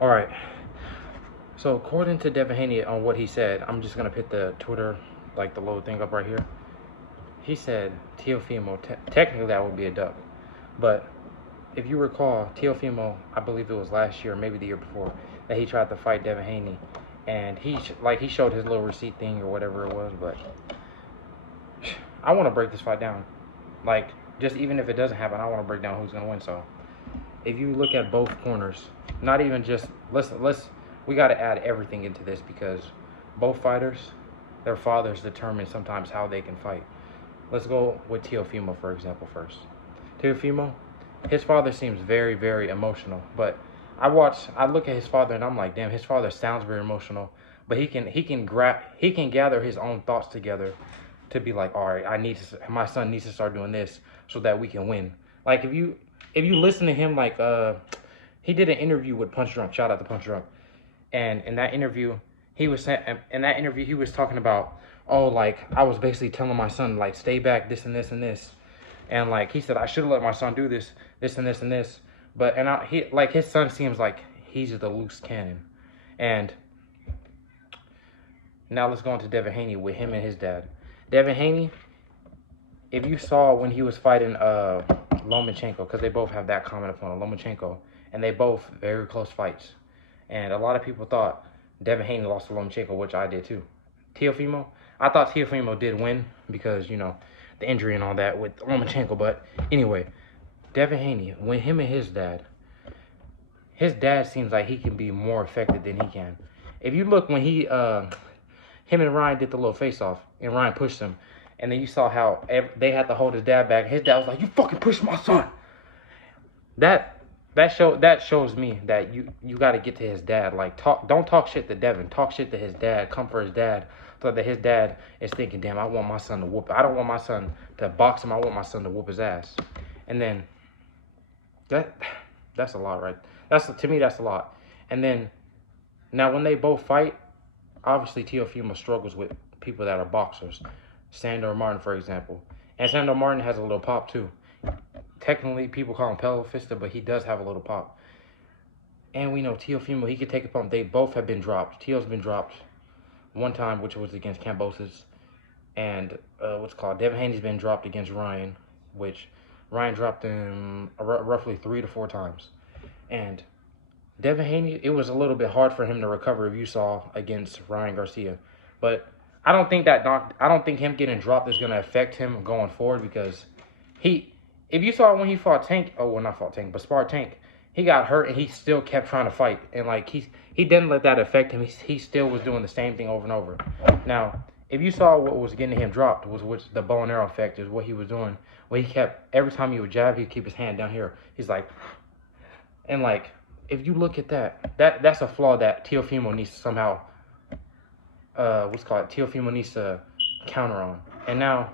All right. So according to Devin Haney on what he said, I'm just gonna put the Twitter, like the little thing up right here. He said Teofimo, technically that would be a duck, but if you recall, Teofimo, I believe it was last year, maybe the year before, that he tried to fight Devin Haney, and he showed his little receipt thing or whatever it was. But I want to break this fight down, like just even if it doesn't happen, I want to break down who's gonna win. So if you look at both corners, not even just let's we got to add everything into this because both fighters, their fathers determine sometimes how they can fight. Let's go with Teofimo for example first. Teofimo, his father seems very, very emotional, but I look at his father and I'm like, damn, his father sounds very emotional, but he can gather his own thoughts together to be like, all right, my son needs to start doing this so that we can win. Like if you listen to him, like he did an interview with Punch Drunk. Shout out to Punch Drunk. And in that interview, he was talking about, oh, like I was basically telling my son like stay back, this and this and this, and like he said I should have let my son do this, this and this and this, but his son seems like he's the loose cannon. And now let's go on to Devin Haney with him and his dad. Devin Haney, if you saw when he was fighting Lomachenko, because they both have that common opponent, Lomachenko, and they both very close fights. And a lot of people thought Devin Haney lost to Lomachenko, which I did too. Teofimo, I thought Teofimo did win because, you know, the injury and all that with Lomachenko. But anyway, Devin Haney, when him and his dad seems like he can be more effective than he can. If you look when him and Ryan did the little face-off, and Ryan pushed him, and then you saw how they had to hold his dad back. His dad was like, "You fucking pushed my son." That shows me that you got to get to his dad. Like don't talk shit to Devin. Talk shit to his dad. Come for his dad, so that his dad is thinking, "Damn, I want my son to whoop. I don't want my son to box him. I want my son to whoop his ass." And then that's a lot, right? To me that's a lot. And then now when they both fight, obviously Teofimo struggles with people that are boxers. Sandor Martin, for example. And Sandor Martin has a little pop too. Technically, people call him Pelo Fisted, but he does have a little pop. And we know Teofimo, he could take a pump. They both have been dropped. Teo's been dropped one time, which was against Cambosis. And Devin Haney's been dropped against Ryan, which Ryan dropped him roughly 3 to 4 times. And Devin Haney, it was a little bit hard for him to recover if you saw against Ryan Garcia. But I don't think him getting dropped is going to affect him going forward because if you saw when he fought Tank, not fought Tank, but sparred Tank, he got hurt and he still kept trying to fight. And like he didn't let that affect him. He still was doing the same thing over and over. Now, if you saw what was getting him dropped was the bow and arrow effect is what he was doing. Where he kept, every time he would jab, he'd keep his hand down here. He's like, and like, if you look at that's a flaw that Teofimo needs to somehow, Teofimo needs to counter on. And now,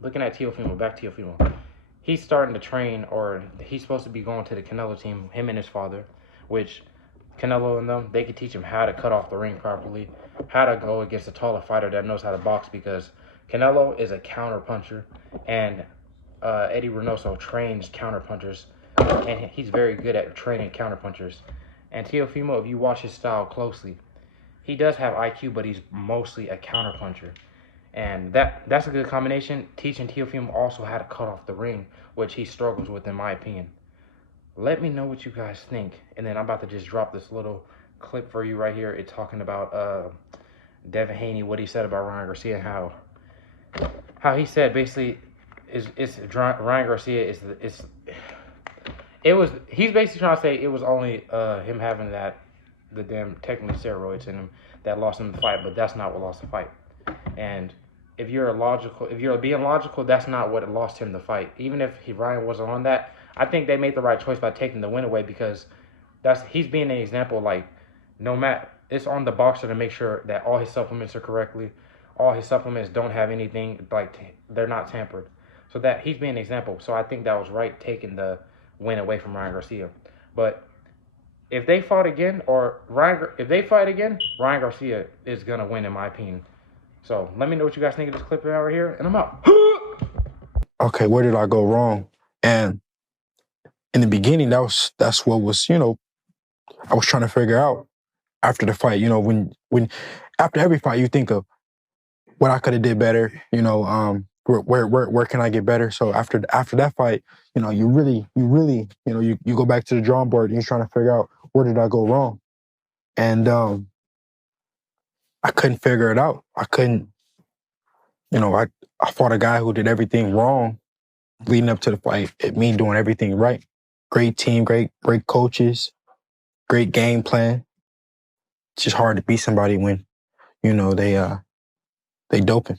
looking at Teofimo, back to Teofimo, he's starting to train, or he's supposed to be going to the Canelo team, him and his father, which Canelo and them, they could teach him how to cut off the ring properly, how to go against a taller fighter that knows how to box, because Canelo is a counter puncher, and Eddie Reynoso trains counter punchers, and he's very good at training counter punchers. And Teofimo, if you watch his style closely, he does have IQ, but he's mostly a counter puncher. And that's a good combination. Teaching Teofimo also how to cut off the ring, which he struggles with in my opinion. Let me know what you guys think. And then I'm about to just drop this little clip for you right here. It's talking about Devin Haney, what he said about Ryan Garcia, how he said basically Ryan Garcia he's basically trying to say it was only him having the damn technically steroids in him that lost him the fight, but that's not what lost the fight. And if you're being logical, that's not what lost him the fight. Even if Ryan wasn't on that, I think they made the right choice by taking the win away, because he's being an example. Like, it's on the boxer to make sure that all his supplements are correctly, all his supplements don't have anything, like they're not tampered. So that he's being an example. So I think that was right, taking the win away from Ryan Garcia. But if they fight again, Ryan Garcia is gonna win in my opinion. So let me know what you guys think of this clip right here, and I'm out. Okay, where did I go wrong? And in the beginning, that's what was, I was trying to figure out after the fight, you know, when after every fight you think of what I could have did better, you know, where can I get better? So after that fight, you know, you really, you know, you go back to the drawing board and you're trying to figure out where did I go wrong? And I couldn't figure it out. I couldn't, you know, I fought a guy who did everything wrong leading up to the fight. It me doing everything right. Great team, great coaches, great game plan. It's just hard to beat somebody when, you know, they doping.